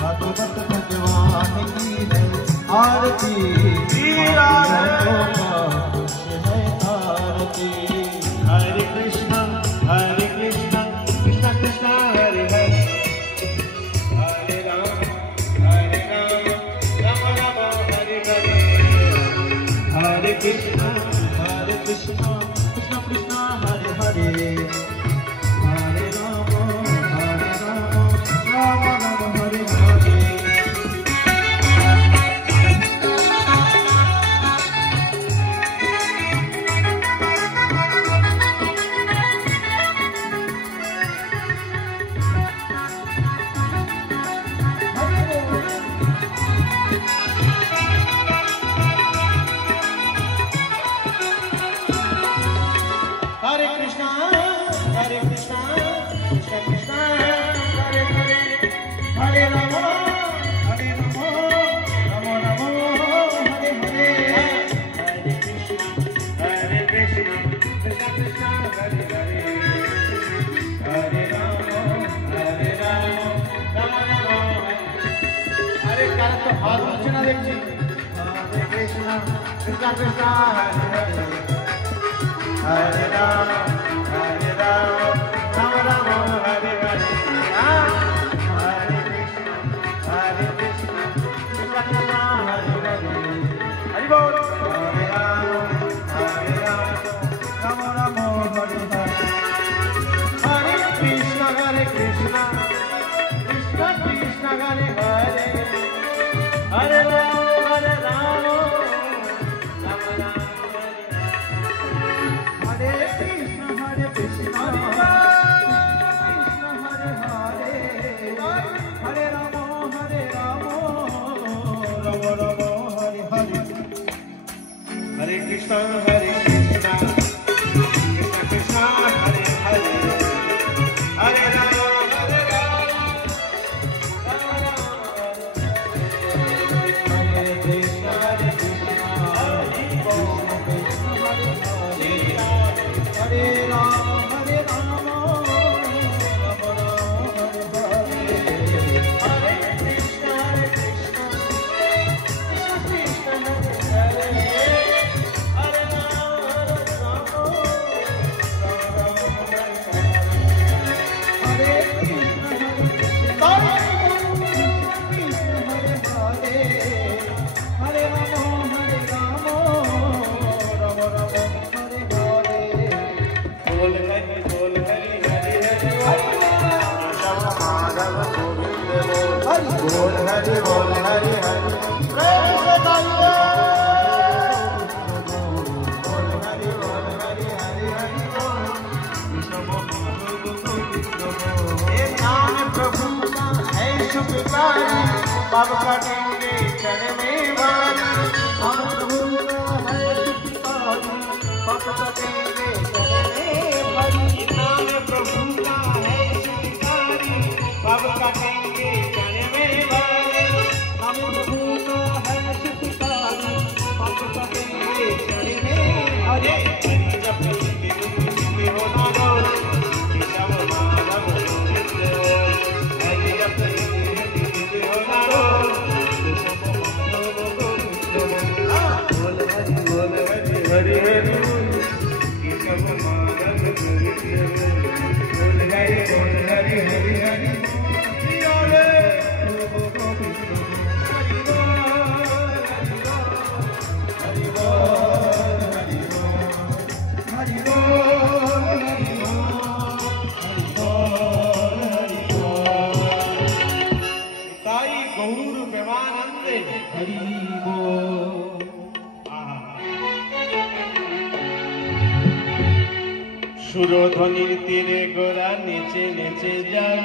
भगवत भगवान की है आरती, आरती। हरे कृष्णा कृष्ण कृष्ण हरे हरे, हरे राम राम राम हरे हरे, हरे कृष्णा कृष्ण कृष्ण हरे हरे, हरे राम राम राम हरे हरे। हरे कृष्णा कृष्ण कृष्ण हरे हरे, हरे राम राम राम हरे हरे, हरे कृष्ण कृष्ण कृष्ण हरे हरे, हरे राम राम राम। अरे क्या तो हाथ ऊंचे ना देखिए, हरे कृष्ण कृष्ण कृष्ण हरे हरे, हरे राम राम राम हरे हरे, हरे कृष्ण कृष्ण कृष्ण हरे हरे, हरि बोल, हरे राम राम राम हरे हरे, हरे कृष्ण कृष्ण कृष्ण हरे हरे, हरे राम राम राम हरे कृष्ण कृष्ण हरे हरे, हरे राम राम राम हरे हरे, हरे कृष्ण कृष्ण कृष्ण हरे हरे, हरे राम बोल हरि बोल हरि हरि प्रेम से गाइए, बोल हरि हरि हरि ये नाम प्रभु का है सुखकारी, पाप कटेंगे क्षण में भारी, नाम प्रभु का है सुखकारी, पाप कटेंगे क्षण में भारी, नाम प्रभु का है सुखकारी, पाप कटेंगे क्षण में भारी, नाम प्रभु का है सुखकारी, पाप कटेंगे क्षण में भारी, हरि जप सिद्धि हो ना दो, केशव माधव गोविंद बोल, हरि जप सिद्धि हो ना दो, केशव माधव गोविंद बोल, बोल हरि हरि हरि केशव माधव गोविंद बोल, हरि हरि हरि हरि गौर प्रेमानंद हरि बोल। সুরধ্বনির তীরে গোরা নেচে নেচে যায়,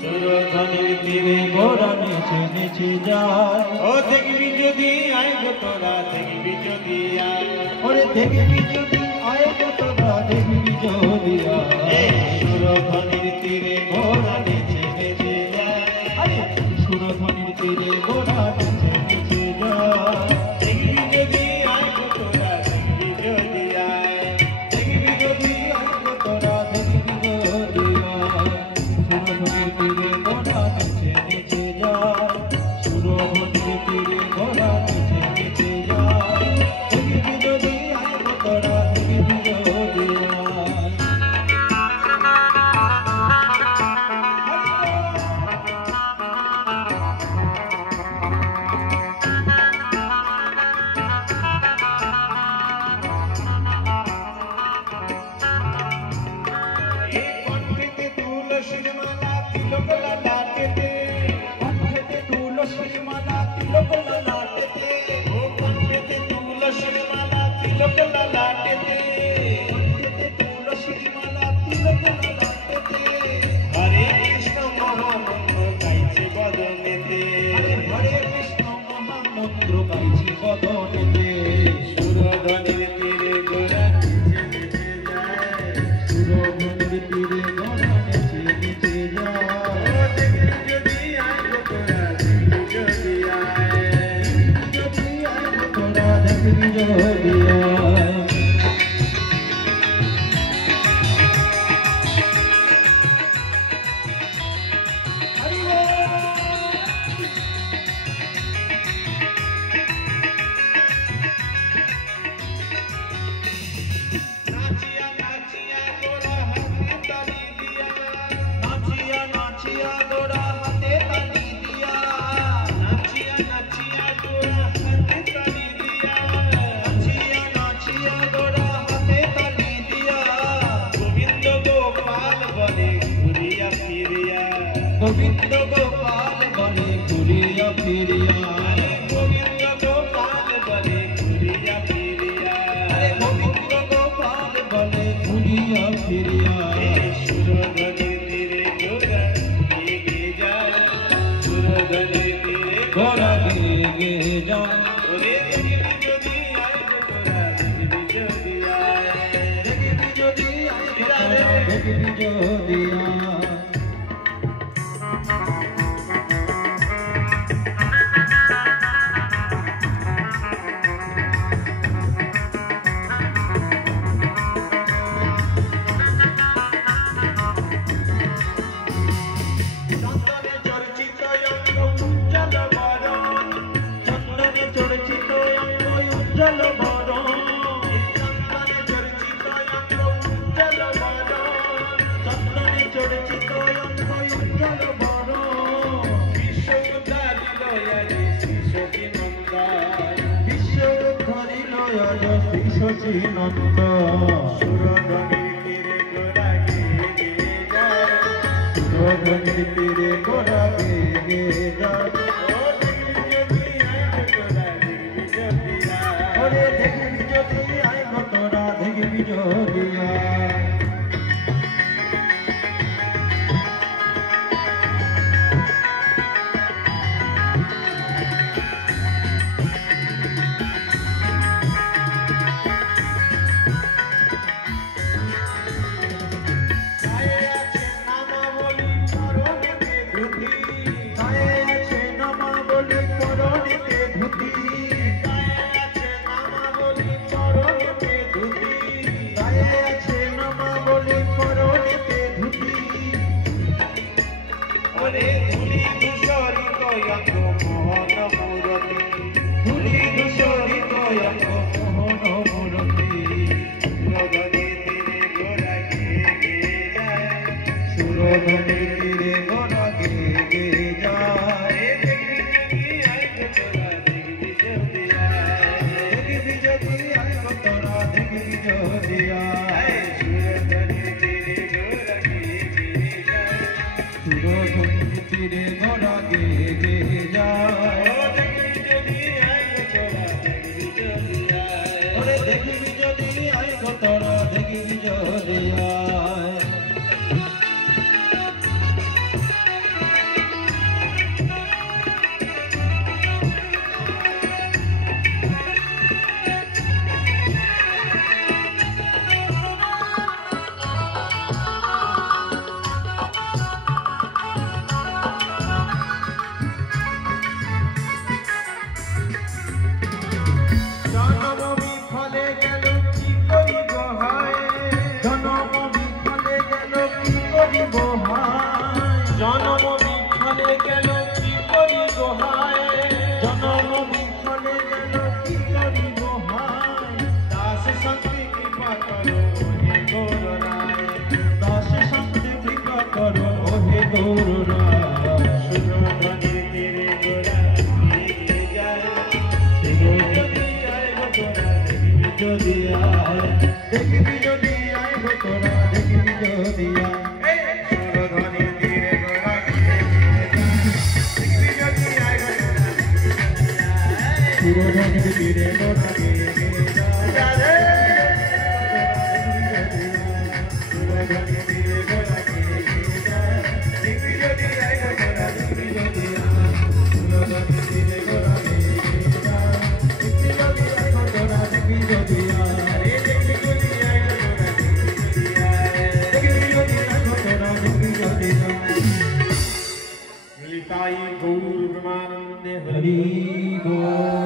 সুরধ্বনির তীরে গোরা নেচে নেচে যায়, ও দেখবি যদি আয় গো তোরা, দেখবি যদি আয়, ওরে দেখবি যদি আয় গো তোরা, দেখবি যদি আয়, সুরধ্বনির তীরে গোরা নেচে নেচে যায়, আরে সুরধ্বনির তীরে গোরা নেচে নেচে যায়, দেখবি যদি আয় গো তোরা, দেখবি যদি আয়, দেখবি যদি আয় গো তোরা, দেখবি যদি আয়, সুরধ্বনির তীরে গোরা নেচে কণ্ঠেতে তুলসীর মালা তিলক লালাটেতে কণ্ঠেতে তুলসীর মালা তিলক লালাটেতে ও কণ্ঠেতে তুলসীর মালা তিলক লালাটেতে কণ্ঠেতে তুলসীর মালা তিলক লালাটেতে হরে কৃষ্ণ মহামন্ত্র গাইছে বদনেতে হরে কৃষ্ণ মহামন্ত্র গাইছে বদনেতে সুরধনির তীরে গোরা নিচে যায় সুরধনির তীরে গোরা নেচে নেচে যায় ও দেখবি যদি আয় তোরা দেখবি যদি আয় যদি আয় তোরা দেখবি যদি আয় হরি নাচিয়া নাচিয়া গোরা হাতে তালি দিয়া নাচিয়া নাচিয়া গোরা হাতে তালি দিয়া নাচিয়া নাচিয়া গোরা হাতে তালি দিয়া নাচিয়া নাচিয়া গোরা হাতে তালি দিয়া গোবিন্দ গোপাল বলে ঘুরিয়া ফিরিয়া গোবিন্দ গোপাল বলে ঘুরিয়া ফিরিয়া আরে গোবিন্দ গোপাল বলে ঘুরিয়া ফিরিয়া আরে গোবিন্দ গোপাল বলে ঘুরিয়া ফিরিয়া সুরধনির তীরে গোরা এগে যায় সুরধনির তীরে গোরা গে গে যায় ওরে দেখবি যদি আয় তোরা দেখবি যদি আয় দেখবি যদি আয় তোরা দেখবি যদি আয় চন্দনে চর্চিত অঙ্গ উজ্জ্বল বরণ চন্দনে চর্চিত অঙ্গ উজ্জ্বল বরণ চন্দনে চর্চিত অঙ্গ উজ্জ্বল বরণ চন্দনে চর্চিত অঙ্গ উজ্জ্বল বরণ বিশ্ব উদ্ধারিল আজ শ্রী সখী নন্দায় বিশ্ব ধরিল আজ শ্রী শচীনন্দ সুরধনির তীরে গোরা গে গে যায় সুরধনির তীরে গোরা গে গে যায় ও দেখবি যদি আয় তোরা দেখবি যদি আয় ওরে দেখবি যদি আয় গো তোরা দেখবি যদি আয় গায়ে আছে নামাবলী পরনেতে ধুতি গায়ে আছে নামাবলী পরনেতে ধুতি গায়ে আছে নামাবলী পরনেতে ধুতি গায়ে আছে নামাবলী পরনেতে ধুতি ওরে ধুলি ধূসরিত অঙ্গ মোহন মূরতি ধুলি ধূসরিত অঙ্গ মোহন মূরতি সুরধনির তীরে গোরা গে গে যায় সুরধনির তীরে গোরা গে গে যায় এ দেখবি যদি আয় তোরা দেখবি যদি আয় দেখবি যদি আয় গো তোরা দেখবি যদি আয় সুরধনির তীরে গোরা গে গে যায় সুরধনির তীরে গোরা গে গে যায় ও দেখবি যদি আয় তোরা দেখবি যদি আয় ওরে দেখবি যদি আয় গো তোরা দেখবি যদি আয় জনম বিফলে গেল কি করিব হায় জনম বিফলে গেল কি করিব হায় জনম বিফলে গেল কি করিব হায় জনম বিফলে গেল কি করিব হায় দাস শক্তি কৃপা করো হে গৌররায় দাস শান্তি কৃপা করো হে গৌররায় সুরধনির তীরে গোরা এগিয়ে যায় যদি আয় গো তোরা দেখবি যদি আয় দেখবি যদি আয় গো তোরা দেখবি যদি আয় धीरे गोरा के गौर ब्रह्मानंद हरि गो